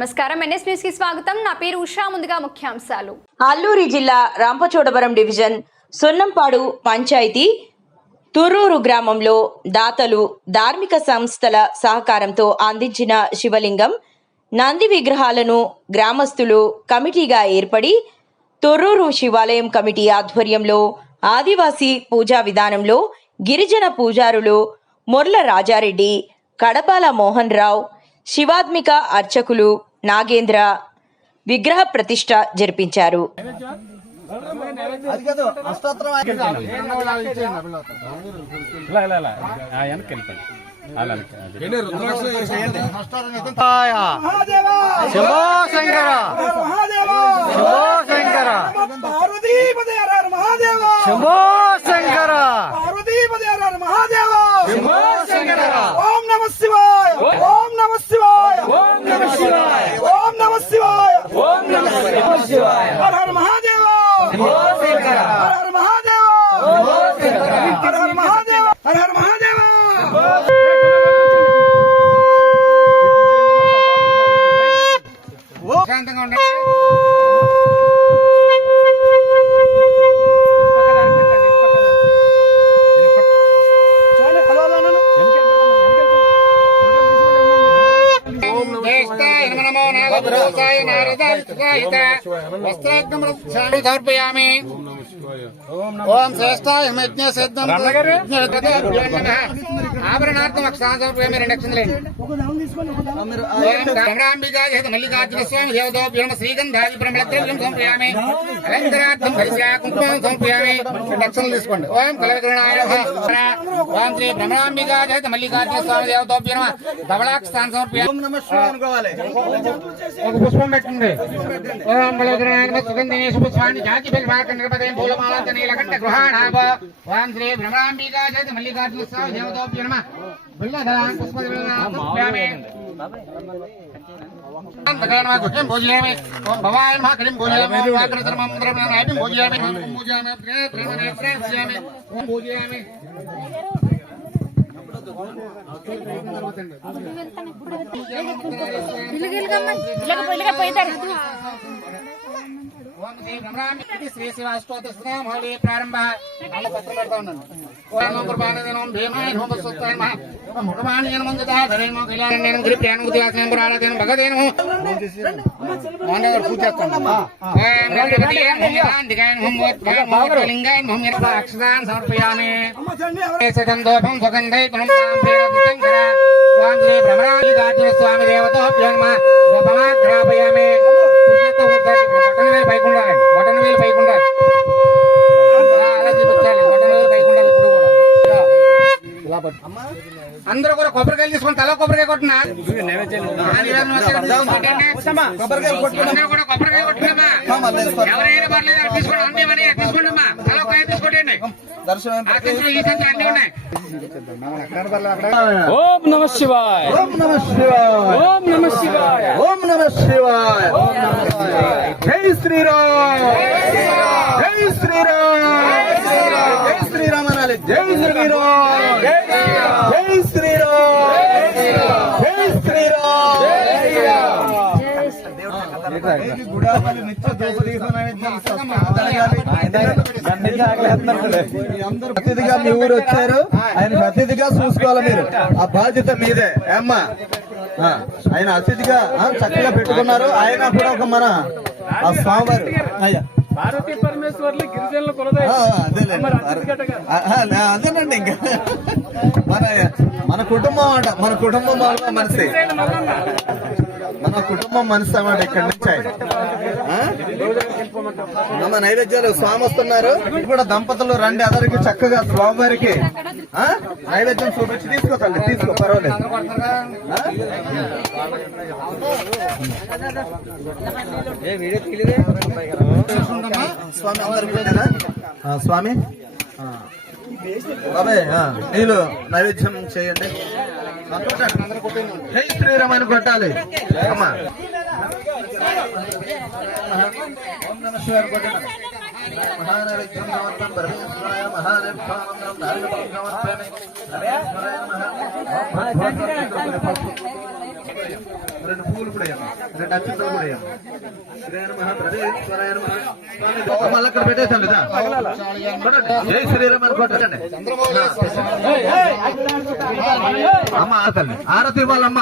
నమస్కారం, NS news కి స్వాగతం. నా పేరు ఉషా. ముందుగా ముఖ్యాంశాలు. అల్లూరి జిల్లా రాంపచోడవరం డివిజన్ సున్నంపాడు పంచాయతీ తుర్రూరు గ్రామంలో దాతలు ధార్మిక సంస్థల సహకారంతో అందించిన శివలింగం, నంది విగ్రహాలను గ్రామస్తులు కమిటీగా ఏర్పడి తుర్రూరు శివాలయం కమిటీ ఆధ్వర్యంలో ఆదివాసీ పూజా విధానంలో గిరిజన పూజారులు మొర్ల రాజారెడ్డి, కడపాల మోహన్ రావు, శివాత్మిక అర్చకులు నాగేంద్ర విగ్రహ ప్రతిష్ఠ జరిపించారు. ఓం నమః శివాయ, ఓం నమః శివాయ, ఓం నమః శివాయ, ఓం నమః శివాయ, ఓం నమః శివాయ. హర హర మహాదేవ, శంభో శంకర. హర హర మహాదేవ, శంభో శంకర. హర హర మహాదేవ, హర హర మహాదేవ. శాంతంగా ఉండండి. సమర్పయామి. ఓం శ్రేష్ఠాయ యజ్ఞ సిద్ధం ఆభరణార్థం అక్షరాన్ని సమర్పయామి. 2 అక్షంతలేండి. కమలాంబికా మల్లికార్జున స్వామి దేవతోభ్యం శ్రీగంధాది బ్రహ్మద్రవ్యం సమర్పయామి. అలంకరార్థం హరిశా కుంకుమం సమర్పయామి. 2 అక్షంతలు తీసుకోండి. ఓం కలవికరణాయ ఓం శ్రీ బ్రహ్మాంబికా మల్లికార్జున స్వామి దేవతోభ్యం ధవళాక్షాన్ని సమర్పయామి. ఓం నమః శివాయ అనుకోవాలి. ఒక పుష్పం పెట్టండి. ఓం కలవికరణాయ సుగంధిని పుష్పాన్ని జాతి బిల్వాకండపదేం పూలమాలంత నీలకంఠ గృహాణాప. ఓం శ్రీ బ్రహ్మాంబికా మల్లికార్జున స్వామి దేవతోభ్యం నమః. బిల్వదళాన్ పుష్పదళాన్ సమర్పయామి. గుహ్యం పూజయామి. ఓం భవాయ నమః కలిం పూజయామి. ఓం వాగ్రధర్మం ద్రవ్యామి పూజయామి. పూజయామి ప్రేమయామి ఓం పూజయామి. శ్రీ శివాష్టోత్తర ప్రారంభ అక్షరాన్ని సమర్పయామి. దోషం సుగంధై ఓం శ్రీ బ్రహ్మరాజార్జున స్వామి దేవతోభ్యం నమః. గ్రాపయామి. బటన్ వేలు పైకి ఉండాలి. బటన్ వేలు పైకి ఉండాలి. అలా చూపించాలి. బటన్ వేలు పైకి ఉండాలి. ఇప్పుడు కూడా ఇలా పట్టు. అందరూ కూడా కొబ్బరికాయలు తీసుకొని తల కొబ్బరికాయ కొట్టినా కూడా కొబ్బరికాయ కొట్టినామా. ఎవరైనా పర్లేదు తీసుకోండి. అన్ని మనీ తీసుకోండి అమ్మా. తల ఒక్క తీసుకోండి. అన్ని ఉన్నాయి. ఓం నమః శివాయ, ఓం నమః శివాయ, ఓం నమః శివాయ, ఓం నమః శివాయ. జై శ్రీరామ్, జై శ్రీరామ్, జై శ్రీరామ్ అనాలి. జై శ్రీరామ్, జై శ్రీరామ్, జై శ్రీరామ్. గుడాలు నిత్య అందరూ అతిథిగా మీ ఊరు వచ్చారు. ఆయన అతిథిగా చూసుకోవాలి మీరు. ఆ బాధ్యత మీదే అమ్మా. ఆయన అతిథిగా చక్కగా పెట్టుకున్నారు. ఆయన కూడా ఒక మన స్వామివారు పార్వతీ పరమేశ్వర్లు గిరిజనుల అదేనండి. ఇంకా మన కుటుంబం అంట. మన కుటుంబం మనిషి, మన కుటుంబం మనిషి అన్నమాట. ఇక్కడి నుంచి ఆయన మన నైవేద్యాలు స్వామి వస్తున్నారు. కూడా దంపతులు రండి. అందరికి చక్కగా స్వామివారికి నైవేద్యం చూపించి తీసుకోకండి. తీసుకో, పర్వాలేదు. స్వామి అందరికి స్వామి బాబాయ్ నీళ్ళు నైవేద్యం చేయండి. జై శ్రీరామ్ అని కొట్టాలి అమ్మా. ఓం నమః శివాయ కొట్టండి. महानैवेद्यं समर्पयामि परमेश्वराय महानैवेद्यं समर्पयामि परमेश्वराय नमः। రెండు పూలు కూడా రెండు అక్షంతలు కూడా వేయండి. శ్రీరాయ నమః, ప్రదేశ్వరాయ నమః. స్వామి మళ్ళీ అక్కడ పెట్టేసాను కదా. జై శ్రీరామ్ అనుకోండి. అమ్మ ఆతల్ని ఆరతి ఇవ్వాలమ్మ.